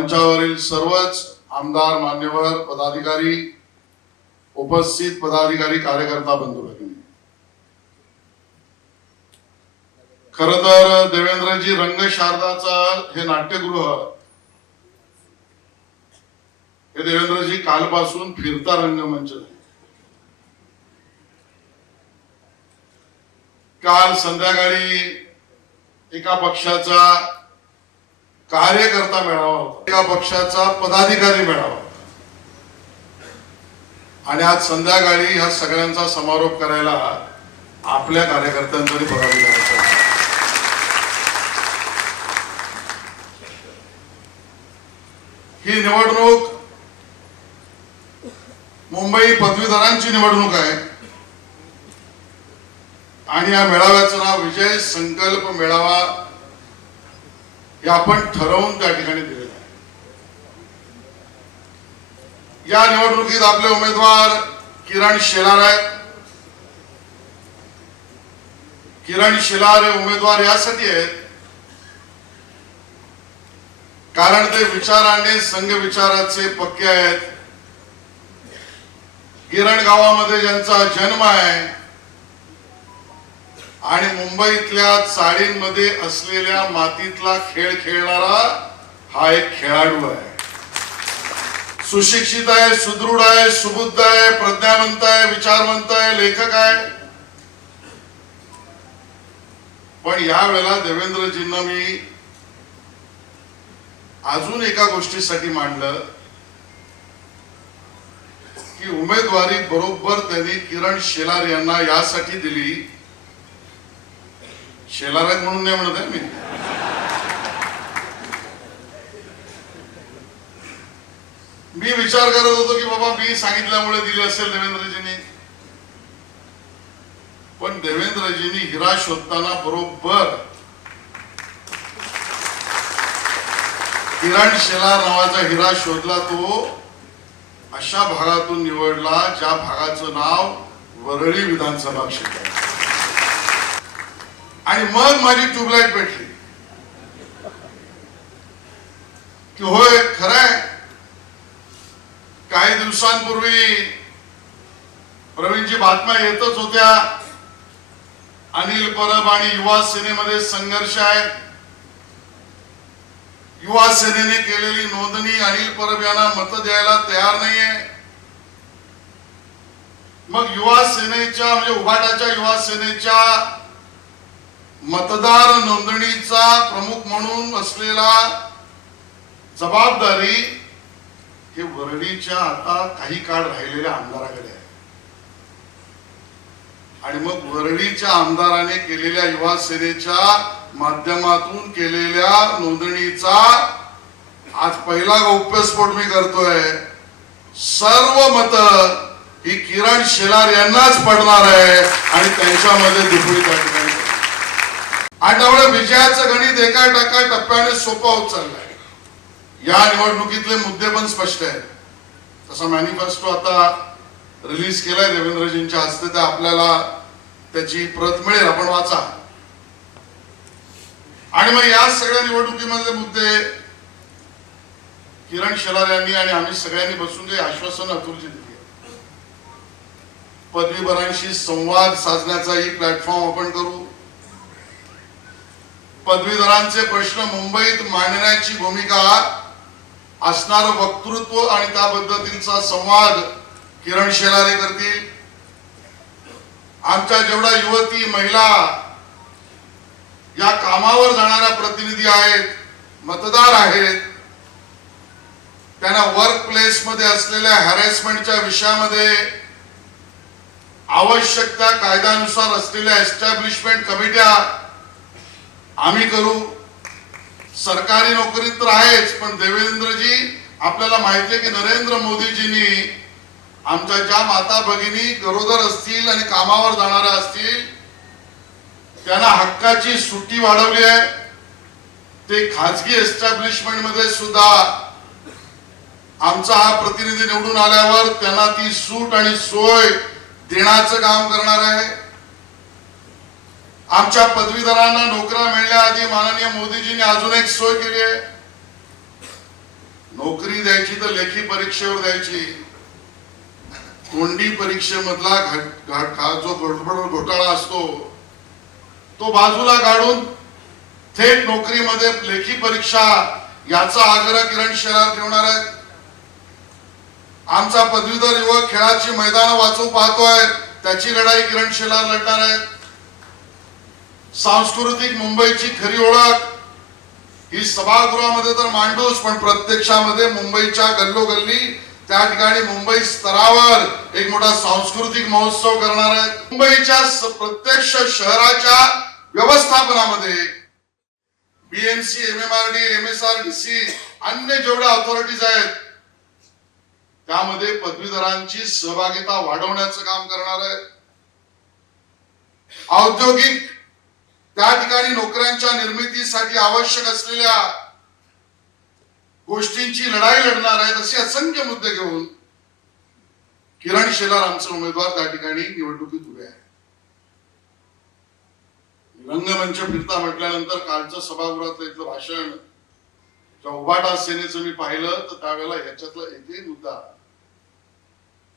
मंचावरील सर्वच आमदार मान्यवर पदाधिकारी उपस्थित पदाधिकारी कार्यकर्ता बंधू भगिनी खर तर देवेंद्रजी रंग शारदाचा हे नाट्यगृह हे देवेंद्रजी कालपासून फिरता रंगमंच काल संध्याकाळी एका पक्षाचा कार्यकर्ता मेळावा होता. एका पक्षाचा पदाधिकारी मेळावा. आणि आज संध्याकाळी ह्या सगळ्यांचा समारोप करायला आपल्या कार्यकर्त्यांचा आणि पदाधिकाऱ्यांचा ही निवडणूक मुंबई पदवीधरांची निवडणूक आहे. आणि या मेळाव्याचं नाव विजय संकल्प मेळावा हे आपण ठरवून त्या ठिकाणी दिलेलं आहे. या निवडणुकीत आपले उमेदवार किरण शेलार आहेत. किरण शेलार हे उमेदवार यासाठी आहेत कारण ते विचाराने संघ विचाराचे पक्के आहेत. किरण गावामध्ये ज्यांचा जन्म आहे आणि मुंबईतल्या चाळींमध्ये असलेल्या मातीतला खेळ खेळणारा हा एक खेळाडू आहे. सुशिक्षित आहे सुदृढ आहे सुबुद्ध आहे प्रज्ञावंत आहे विचारवंत आहे लेखक आहे. पण यावेळेला देवेंद्रजींना मी अजून एका गोष्टीसाठी मांडलं की उमेदवारी बरोबर त्यांनी किरण शेलार यांना यासाठी दिली शेलार आहेत म्हणून नाही म्हणत आहे मी मी विचार करत होतो की बाबा मी सांगितल्यामुळे दिले असेल देवेंद्रजींनी पण देवेंद्रजींनी हिरा शोधताना बरोबर किरण शेलार नावाचा हिरा शोधला तो अशा भागातून निवडला ज्या भागाचं नाव वरळी विधानसभा क्षेत्र आहे. आणि मग माझी ट्यूबलाईट पेटली की होय खरंय. काही दिवसांपूर्वी प्रवीणची बातम्या येतच होत्या. अनिल परब आणि युवा सेनेमध्ये संघर्ष आहे. युवा सेनेने केलेली नोंदणी अनिल परब यांना मत द्यायला तयार नाहीये. मग युवा सेनेच्या म्हणजे उभाटाच्या युवा सेनेच्या मतदार नोंदणीचा प्रमुख म्हणून असलेला जबाबदारी हे वरळीच्या आता काही काळ राहिलेल्या आमदाराकडे आहे. आणि मग वरळीच्या आमदाराने केलेल्या युवा सेनेच्या माध्यमातून केलेल्या नोंदणीचा आज पहिला गौप्यस्फोट मी करतोय. सर्व मत ही किरण शेलार यांनाच पडणार आहे आणि त्यांच्यामध्ये दुपळी त्या ठिकाणी आणि त्यामुळे विजयाचं गणित एका टाका टप्प्याने सोपं होत चाललंय. या निवडणुकीतले मुद्दे पण स्पष्ट आहेत. तसा मॅनिफेस्टो आता रिलीज केलाय देवेंद्रजींच्या हस्ते त्या आपल्याला त्याची प्रत मिळेल. आपण वाचा. आणि मग या सगळ्या निवडणुकीमधले मुद्दे किरण शेलार यांनी आणि आम्ही सगळ्यांनी बसून जे आश्वासन अतुलजी दिली पदवीधरांशी संवाद साधण्याचा ही प्लॅटफॉर्म आपण करू. पदवीधरांचे प्रश्न मुंबईत मांडण्याची भूमिका असणार वक्तृत्व आणि त्या पद्धतीचा संवाद किरण शेलारे करतील. आमच्या जेवढ्या युवती महिला या कामावर जाणाऱ्या प्रतिनिधी आहेत मतदार आहेत त्यांना वर्क प्लेस मध्ये असलेल्या हॅरेसमेंटच्या विषयामध्ये आवश्यक त्या कायद्यानुसार असलेल्या एस्टॅब्लिशमेंट कमिट्या आम्ही करू. सरकारी नोकरीत तर आहेच पण देवेंद्रजी आपल्याला माहिती आहे की नरेंद्र मोदीजींनी आमच्या ज्या माता भगिनी गरोदर असतील आणि कामावर जाणाऱ्या असतील त्यांना हक्काची सुट्टी वाढवली आहे. ते खाजगी एस्टॅब्लिशमेंटमध्ये सुद्धा आमचा हा प्रतिनिधी निवडून आल्यावर त्यांना ती सूट आणि सोय देण्याचं काम करणार आहे. आमच्या पदवीधरांना नोकऱ्या मिळण्याआधी माननीय मोदीजींनी अजून एक सोय केली आहे. नोकरी द्यायची तर लेखी परीक्षेवर द्यायची. कोंडी परीक्षेमधला जो गडबड घोटाळा असतो तो बाजूला काढून थेट नोकरीमध्ये लेखी परीक्षा याचा आग्रह किरण शहरात ठेवणार आहेत. आमचा पदवीधर युवक खेळाची मैदानं वाचून पाहतोय त्याची लढाई किरण शेलार लढणार आहेत. सांस्कृतिक मुंबईची खरी ओळख. ही सभागृहामध्ये तर मांडूस पण प्रत्यक्षामध्ये मुंबईच्या गल्लोगल्ली त्या ठिकाणी मुंबई स्तरावर एक मोठा सांस्कृतिक महोत्सव करणार आहे मुंबईच्या प्रत्यक्ष शहराच्या व्यवस्थापनामध्ये BMC M M R D M S R D C अन्य जेवढ्या ऑथॉरिटीज आहेत त्यामध्ये पदवीधरांची सहभागिता वाढवण्याचं काम करणार आहे औद्योगिक त्या ठिकाणी नोकऱ्यांच्या निर्मितीसाठी आवश्यक असलेल्या गोष्टींची लढाई लढणार आहेत असे असंख्य मुद्दे घेऊन किरण शेलार आमचे उमेदवार त्या ठिकाणी निवडणुकीत उभे आहे रंगमंच फिरता म्हटल्यानंतर कालचं सभागृहातलं इथलं भाषण उभाटा सेनेचं मी पाहिलं तर त्यावेळेला ह्याच्यातला एकही मुद्दा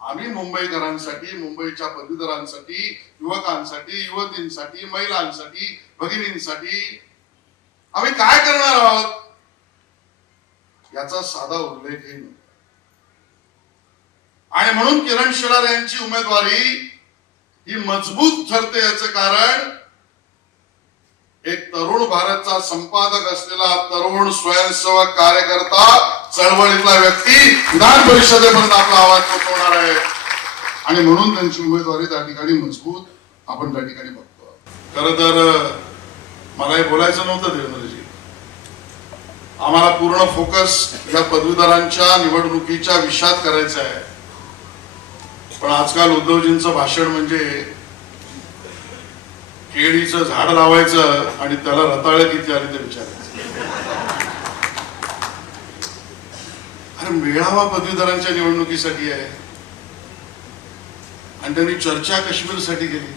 आम्ही मुंबईकरांसाठी मुंबईच्या पदवीधरांसाठी युवकांसाठी युवतींसाठी महिलांसाठी भगिनींसाठी आम्ही काय करणार आहोत? याचा साधा उल्लेख आणि म्हणून किरण शेलार यांची उमेदवारी ही मजबूत ठरते याच कारण एक तरुण भारतचा संपादक असलेला तरुण स्वयंसेवक कार्यकर्ता चळवळीतला व्यक्ती विधान परिषदेपर्यंत आपला आवाज पोहोचवणार आहे. आणि म्हणून त्यांची उमेदवारी त्या ठिकाणी मजबूत आपण त्या ठिकाणी बघतो. खर तर मला हे बोलायचं नव्हतं देवेंद्रजी आम्हाला पूर्ण फोकस या पदवीधरांच्या निवडणुकीच्या विषयात करायचा आहे. पण आजकाल उद्धवजींचं भाषण म्हणजे केळीचं झाड लावायचं आणि त्याला रताळ किती आले ते विचारायचं. अरे मेळावा पदवीधरांच्या निवडणुकीसाठी आहे. आणि त्यांनी चर्चा काश्मीरसाठी केली.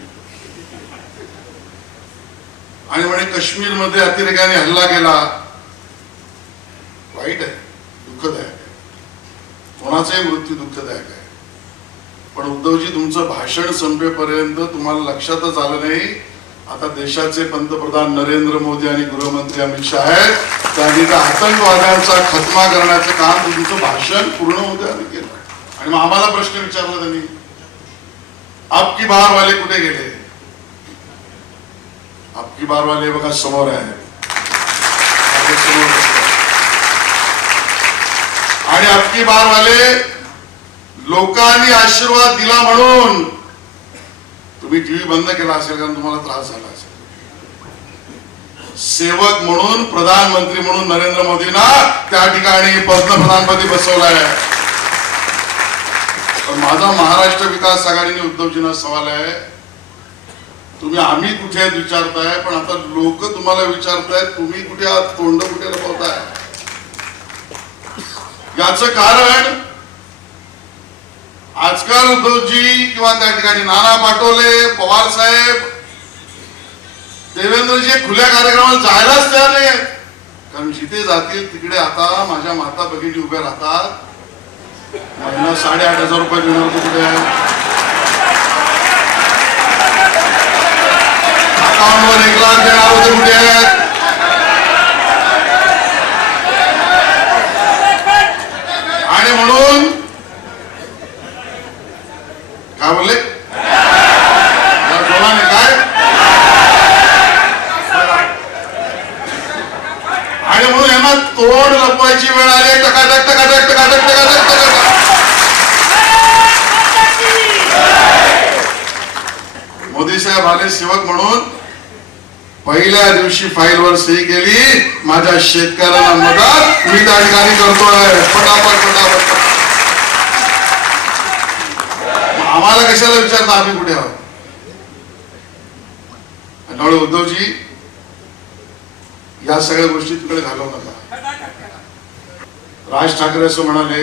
आणि म्हणे काश्मीरमध्ये अतिरेकाने हल्ला केला. वाईट आहे. दुःखदायक आहे. कोणाचाही मृत्यू दुःखदायक आहे. पण उद्धवजी तुमचं भाषण संपेपर्यंत तुम्हाला लक्षातच आलं नाही. आता देशाचे पंतप्रधान नरेंद्र मोदी आणि गृहमंत्री अमित शहा आहेत. त्यांनी त्या आतंकवाद्यांचा खतमा करण्याचं काम तुमचं भाषण पूर्ण मोदयांनी केलं. आणि मग आम्हाला प्रश्न विचारला त्यांनी आपकी बार वाले कुठे गेले? आपकी बार वाले बघा समोर आहे आणि आपकी बार वाले लोकांनी आशीर्वाद दिला म्हणून तुम्ही टीव्ही बंद केला असेल कारण तुम्हाला त्रास झाला असेल. सेवक म्हणून प्रधानमंत्री म्हणून नरेंद्र मोदींना त्या ठिकाणी पंतप्रधानपदी बसवलाय. पण माझा महाराष्ट्र विकास आघाडीने उद्धवजींना सवाल आहे. तुम्ही आम्ही कुठे आहेत विचारताय पण आता लोक तुम्हाला विचारतायत तुम्ही कुठे आहात तोंड कुठे लपवताय? याच कारण आजकाल उद्धवजी किंवा त्या ठिकाणी नाना पाटोले पवार साहेब देवेंद्रजी हे खुल्या कार्यक्रमाला जायलाच तयार नाही आहेत. कारण जिथे जातील तिकडे आता माझ्या माता भगिनी उभ्या राहतात. महिना साडेआठ हजार रुपये मिळणार तिकडे अकाउंटवर एक लाख देणार होते कुठे आहेत आणि म्हणून काय बोलले जरा जोराने काय आणि म्हणून यांना तोड लपवायची वेळ आली टकाटक टकाटक टकाटक टकाटक टकाटक मोदी साहेब आले सेवक म्हणून पहिल्या दिवशी फाईल वर सही केली. माझ्या शेतकऱ्यांना मदत मी त्या ठिकाणी करतोय फटाफट फटाफट आम्हाला कशाला विचारता आम्ही कुठे आहोत? आणि त्यामुळे उद्धवजी या सगळ्या गोष्टी तिकडे घालवू नका. राज ठाकरे असं म्हणाले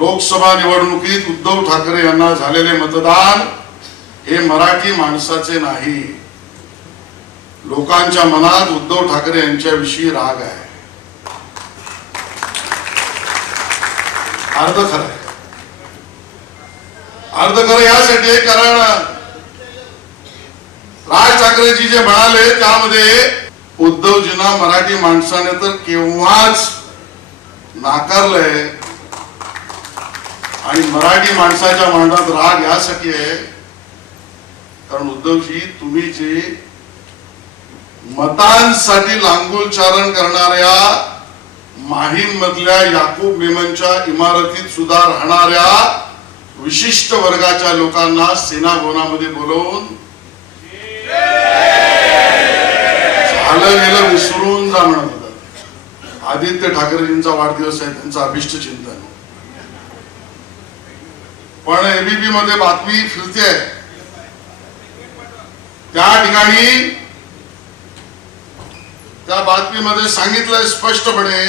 लोकसभा निवडणुकीत उद्धव ठाकरे यांना झालेले मतदान हे मराठी माणसाचे नाही. लोकांच्या मनात उद्धव ठाकरे यांच्याविषयी राग आहे. अर्ध खरं आहे. अर्ध खरं यासाठी कारण राज ठाकरेजी जे म्हणाले त्यामध्ये उद्धवजींना मराठी माणसाने तर केव्हाच नाकारलंय. आणि मराठी माणसाच्या मनात राग यासाठी आहे. कारण उद्धवजी तुम्ही जे मतांसाठी लांगुलचारण करणाऱ्या माहीम मधल्या याकूब मेमनच्या इमारतीत सुद्धा राहणाऱ्या विशिष्ट वर्गाच्या लोकांना सेना भवनामध्ये बोलवून झालं गेलं विसरून जा म्हणत होता. आदित्य ठाकरेजींचा वाढदिवस आहे त्यांचं अभिष्ट चिंतन. पण एबीपी मध्ये बातमी फिरते त्या ठिकाणी त्या बातमीमध्ये सांगितलंय स्पष्टपणे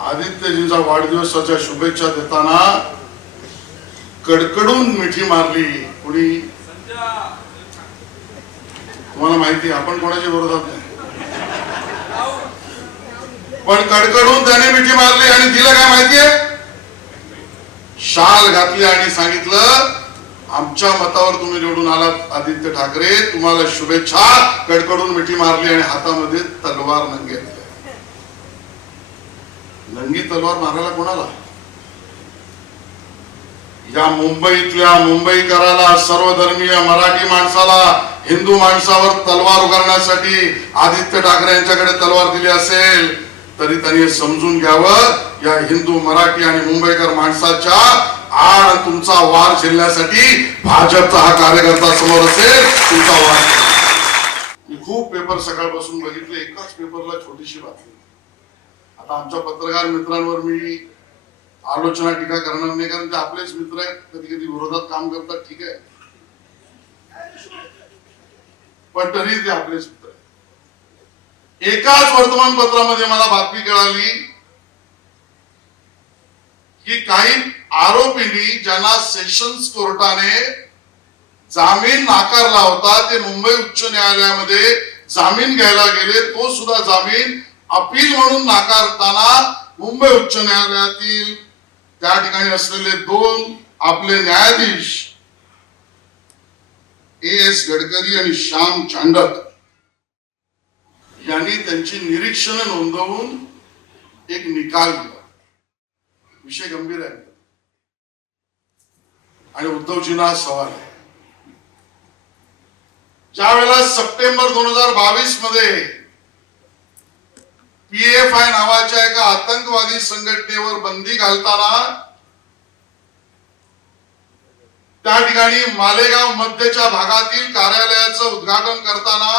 आदित्यजींचा वाढदिवसाच्या शुभेच्छा देताना कडकडून मिठी मारली कुणी? तुम्हाला माहिती आपण कोणाच्या विरोधात नाही. पण कडकडून त्याने मिठी मारली आणि दिलं काय माहितीये? शाल घातली आणि सांगितलं आमच्या मतावर तुम्ही निवडून आलात आदित्य ठाकरे. तुम्हाला शुभेच्छा. कडकडून मिठी मारली आणि हातामध्ये तलवार नंगे नंगी तलवार मारायला कोणाला? या मुंबईतल्या मुंबईकराला सर्वधर्मीय मराठी माणसाला हिंदू माणसावर तलवार उगारण्यासाठी आदित्य ठाकरे यांच्याकडे तलवार दिली असेल तरी त्यांनी समजून घ्यावं. या हिंदू मराठी आणि मुंबईकर माणसाच्या आड तुमचा वार झेलण्यासाठी भाजपचा हा कार्यकर्ता समोर असेल तुमचा वार मी खूप पेपर सकाळपासून बघितले एकाच पेपरला छोटीशी बातमी. आता आमच्या पत्रकार मित्रांवर मी आलोचना टीका करणार नाही कारण ते आपलेच मित्र आहेत कधी कधी विरोधात काम करतात ठीक आहे. पण तरी ते आपलेच मित्र आहेत. एकाच वर्तमानपत्रामध्ये मला बातमी कळाली की काही आरोपींनी ज्यांना सेशन्स कोर्टाने जामीन नाकारला होता ते मुंबई उच्च न्यायालयामध्ये जामीन घ्यायला गेले तो सुद्धा जामीन अपील म्हणून नाकारताना मुंबई उच्च न्यायालयातील त्या ठिकाणी असलेले दोन आपले न्यायाधीश ए एस गडकरी आणि श्याम चांडक यांनी त्यांची निरीक्षण नोंदवून एक निकाल दिला. विषय गंभीर आहे. आणि उद्धवजींना सवाल आहे. ज्या वेळेला सप्टेंबर दोन हजार बावीसमध्ये पीएफ आय नावाच्या एका आतंकवादी संघटनेवर बंदी घालताना त्या ठिकाणी मालेगाव मध्यच्या भागातील कार्यालयाचं उद्घाटन करताना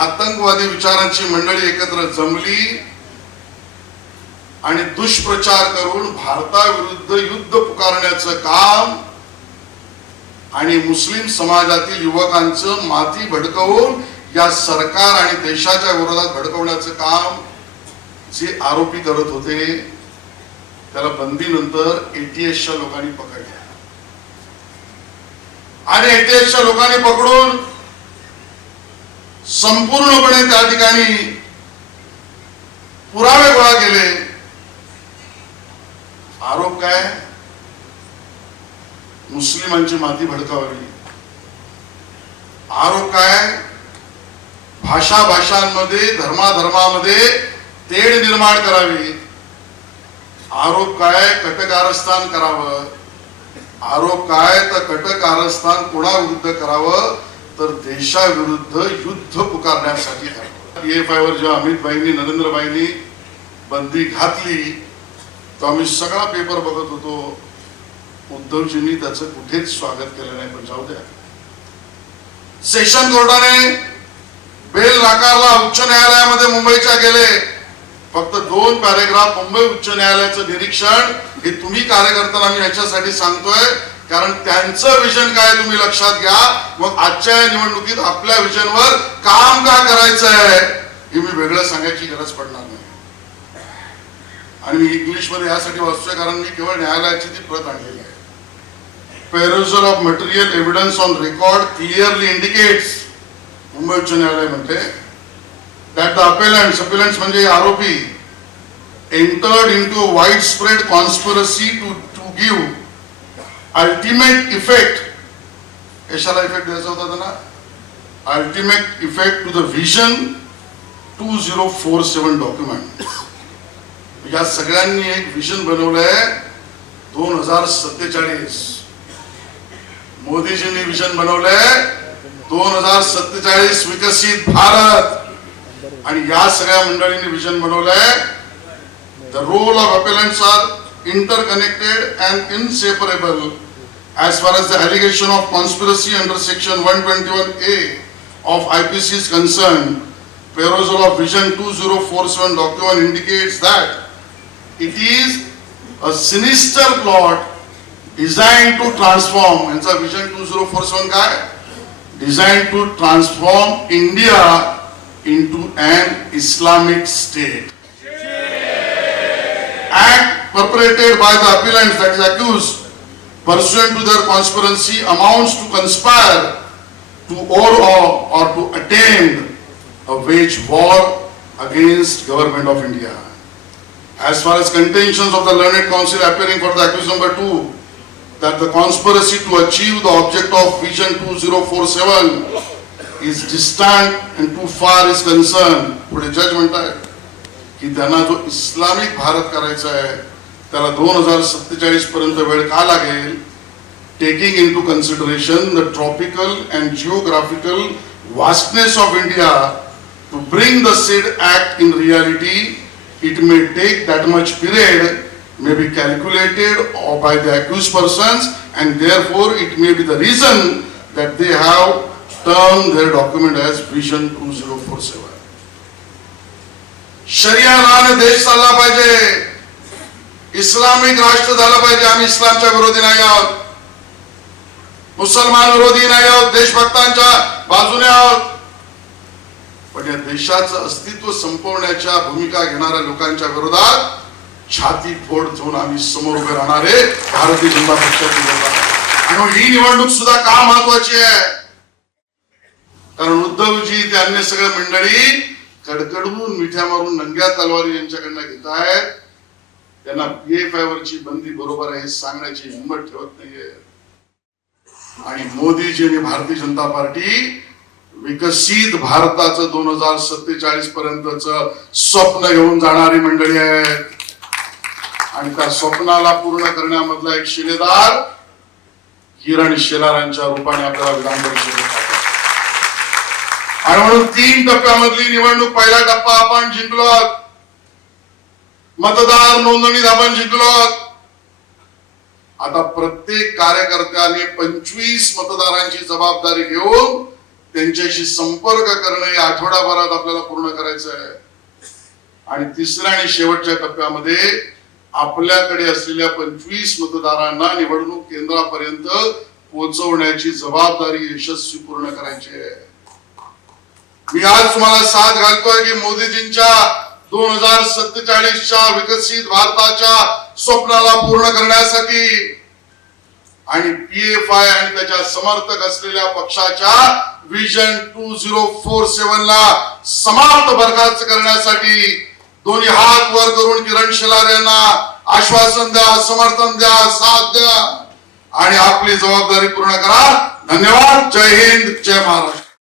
आतंकवादी विचारांची मंडळी एकत्र जमली. आणि दुष्प्रचार करून भारताविरुद्ध युद्ध पुकारण्याचं काम आणि मुस्लिम समाजातील युवकांचं माती भडकवून या सरकार आणि देशाच्या विरोधात भडकवण्याचं काम जे आरोपी करत होते त्याला बंदीनंतर एटीएसच्या लोकांनी पकडले आणि एटीएसच्या लोकांनी पकडून संपूर्णपणे त्या ठिकाणी पुरावे गोळा केले. आरोप काय मुस्लिमांची माती भडकावली. आरोप काय भाषा भाषांमध्ये धर्माधर्मामध्ये तेढ निर्माण करावी. आरोप काय कटकारस्थान करावं. आरोप काय तर कटकारस्थान कोणाविरुद्ध करावं? तर देशाविरुद्ध युद्ध पुकारण्यासाठी पीएफ आय वर जेव्हा अमित भाईंनी नरेंद्र नरेंद्रबाईंनी बंदी घातली तेव्हा आम्ही सगळा पेपर बघत होतो. उद्धवजींनी त्याचं कुठेच स्वागत केलं नाही पण जाऊ द्या. सेशन कोर्टाने बेल नाकारला उच्च न्यायालयामध्ये मुंबईच्या गेले. फक्त दोन पॅरेग्राफ मुंबई उच्च न्यायालयाचं निरीक्षण हे तुम्ही कार्यकर्त्यांना मी याच्यासाठी सांगतोय. कारण त्यांचं विजन काय तुम्ही लक्षात घ्या. मग आजच्या या निवडणुकीत आपल्या विजनवर काम का करायचं आहे हे मी वेगळं सांगायची गरज पडणार नाही. आणि मी इंग्लिशमध्ये यासाठी वाचतोय कारण मी केवळ न्यायालयाची ती प्रत आणलेली आहे. Perusal of material evidence on record clearly indicates Mumbai उच्च न्यायालय म्हणते दॅट द अपेलंट्स अपेलंट्स म्हणजे आरोपी entered into wide spread conspiracy to to give ultimate effect कशाला इफेक्ट द्यायचा होता त्यांना? Ultimate effect to the vision two zero four seven document या सगळ्यांनी एक विजन बनवलंय दोन हजार सत्तेचाळीस. मोदीजींनी विजन बनवलंय दोन हजार सत्तेचाळीस विकसित भारत. आणि या सगळ्या मंडळींनी विजन बनवलंय the role of appellants are interconnected and inseparable as far as the allegation of conspiracy under section 121A of IPC is concerned, perusal of Vision 2047 document indicates that it is a sinister plot designed to transform, यांचा Vision 2047 काय? Designed to transform India into an Islamic state. Act perpetrated by the appellant that is accused pursuant to their conspiracy amounts to conspire to overawe or to attempt a wage war against government of India. As far as contentions of the learned council appearing for the accused number two, that the conspiracy to achieve the object of vision 2047 is distant and too far is concerned, पुढे जज म्हणताय की त्यांना जो Islamic Bharat करायचा आहे त्याला दोन हजार सत्तेचाळीस पर्यंत वेळ का लागेल taking into consideration the tropical and geographical vastness of India to bring the said act in reality it may take that much period may be calculated or by the accused persons and therefore it may be the reason that they have termed their document as vision 2047 शरिया लाने देश चालला पाहिजे Islamic राष्ट्र झालं पाहिजे आम्ही इस्लामच्या विरोधी नाही आहोत मुसलमान विरोधी नाही आहोत देशभक्तांच्या बाजूने आहोत या देशाचं अस्तित्व संपवण्याच्या भूमिका घेणाऱ्या लोकांच्या विरोधात छाती फोड ठेवून आम्ही समोर उभे राहणारे भारतीय जनता पक्षाचे लोक आणि ही निवडणूक सुद्धा का महत्वाची आहे? कारण उद्धवजी ते अन्य सगळ्या मंडळी कडकडून मिठ्या मारून नंग्या तलवारी यांच्याकडनं घेत आहेत. त्यांना पीएफ आय वरची बंदी बरोबर आहे हे सांगण्याची हिंमत ठेवत नाहीये. आणि मोदीजी आणि भारतीय जनता पार्टी विकसित भारताचं दोन हजार सत्तेचाळीस पर्यंतच स्वप्न घेऊन जाणारी मंडळी आहेत आणि त्या स्वप्नाला पूर्ण करण्यामधला एक शिलेदार किरण शेलारांच्या रूपाने आपल्याला विधान परिषदेत आणि म्हणून तीन टप्प्यामधली निवडणूक पहिला टप्पा आपण जिंकलो मतदार नोंदणीत आपण जिंकलो आता प्रत्येक कार्यकर्त्याने पंचवीस मतदारांची जबाबदारी घेऊन त्यांच्याशी संपर्क करणं आठवडाभरात आपल्याला पूर्ण करायचं आहे. आणि तिसऱ्या आणि शेवटच्या टप्प्यामध्ये आपल्याकडे असलेल्या पंचवीस मतदारांना निवडणूक केंद्रापर्यंत पोहोचवण्याची जबाबदारी यशस्वी पूर्ण करायची आहे. मी आज तुम्हाला साथ घालतोय की मोदीजींच्या दोन हजार सत्तेचाळीसच्या विकसित भारताच्या स्वप्नाला पूर्ण करण्यासाठी आणि पी एफ आय आणि त्याच्या समर्थक असलेल्या पक्षाच्या vision two zero four seven ला समाप्त बरखास्त करण्यासाठी दोन्ही हात वर करून किरण शेलार यांना आश्वासन द्या समर्थन द्या साथ द्या. आणि आपली जबाबदारी पूर्ण करा. धन्यवाद. जय हिंद. जय महाराष्ट्र.